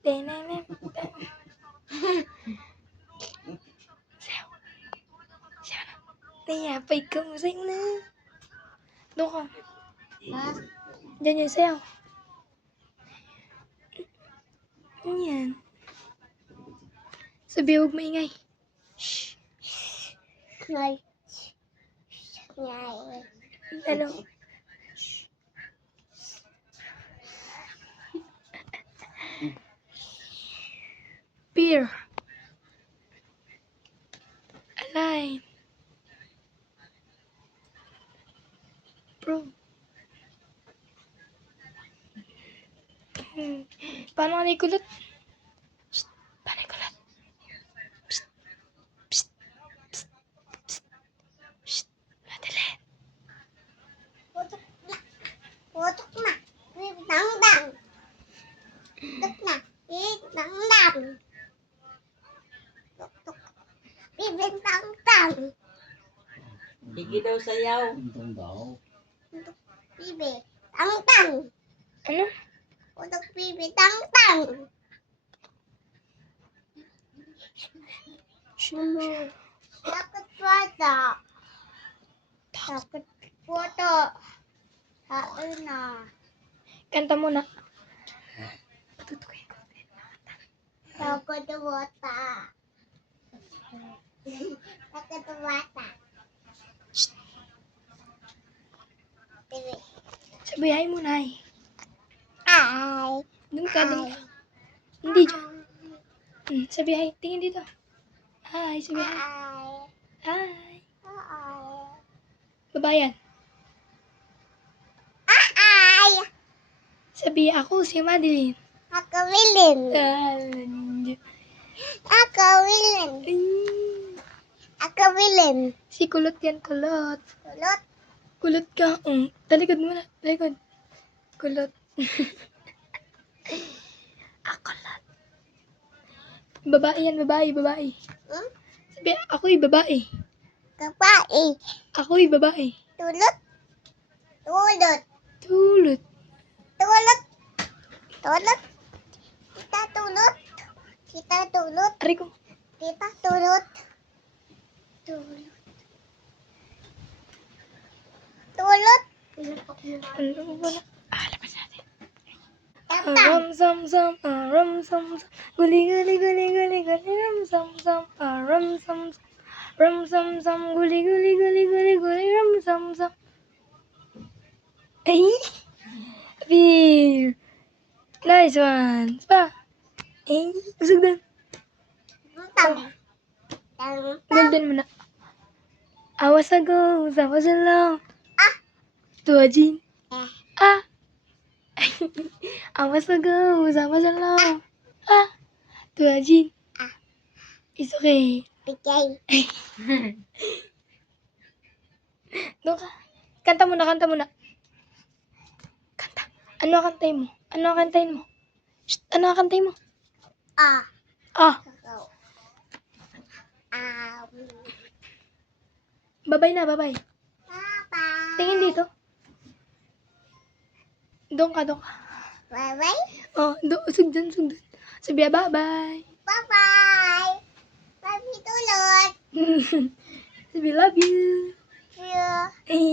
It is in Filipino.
Tenenen. Sayaw. Sayaw na. Nayapay ka mo. Sayaw na. Doon ka. Ha? Diyan yung sayaw. Ano yan? Sabi, huwag maingay. Shh. Ngay. Ngay. Ano? Beer. Align. Bro. Paano ka naikulot? Shh. Paano naikulot? Psst. Psst. Psst. Psst. Psst. Madali. Putok na. Putok na. Dang-dang. Putok na. Dang-dang. Putok. Dang-dang. Sige daw sayaw. Untung daw. Putok. Dang-dang. Ano? Putok. Dang-dang. Shh. Takot bata. Takot puto. Saan na? Kanta muna. Patutukin ko. Takot bata. Takot bata. Bibi. Sabihay mo na eh. Ay. Doon ka, doon ka. Hindi dyan. Sabihay. Tingin dito. Hi, sabihay. Ay. Hi. Ay. Babayan. Ay. Sabi ako si Madeline. Ako willing. Ako willing. Ako willing. Si kulot yan, kulot. Kulot. Kulot ka. Talikod muna. Talikod. Kulot. Kulot. Babae yan, babae, babae. Hmm? Sabi, ako'y babae. Kapai. Ako'y babae. Tulot. Tulot. Tulot. Tulot. Tulot. Kita tulot. Kita tulot. Aray ko. Kita tulot. Tulot. Tulot. Ano ba na? Labas natin. Tantang. Ram sam sam, ram sam sam. Guli guli guli guli guli ram sam sam, ram sam sam. Ram sam sam, guli guli guli guli guli ram sam sam. Ay! Beer! Nice one! Pa! Ay! Usog na. Tantang. Tantang. Golden mo na. Awas ago, awas lang. Ah. Tuwajin. Eh. Ah! Awas ago, awas lang. Ah! Tuwajin. Ah. It's okay. Bigay. Doon ka. Kanta muna, kanta muna. Kanta. Ano ang kantayin mo? Ano ang kantayin mo? Shh, ano ang kantayin mo? Ah. Ah! Babay na, babay. Papa. Tingin dito. Doon ka, doon ka. Bye-bye. Oh, doon, usog dyan, usog dyan. Sabi, bye-bye. Bye-bye. Bye, tulot. Sabi, love you. Yeah. Eh.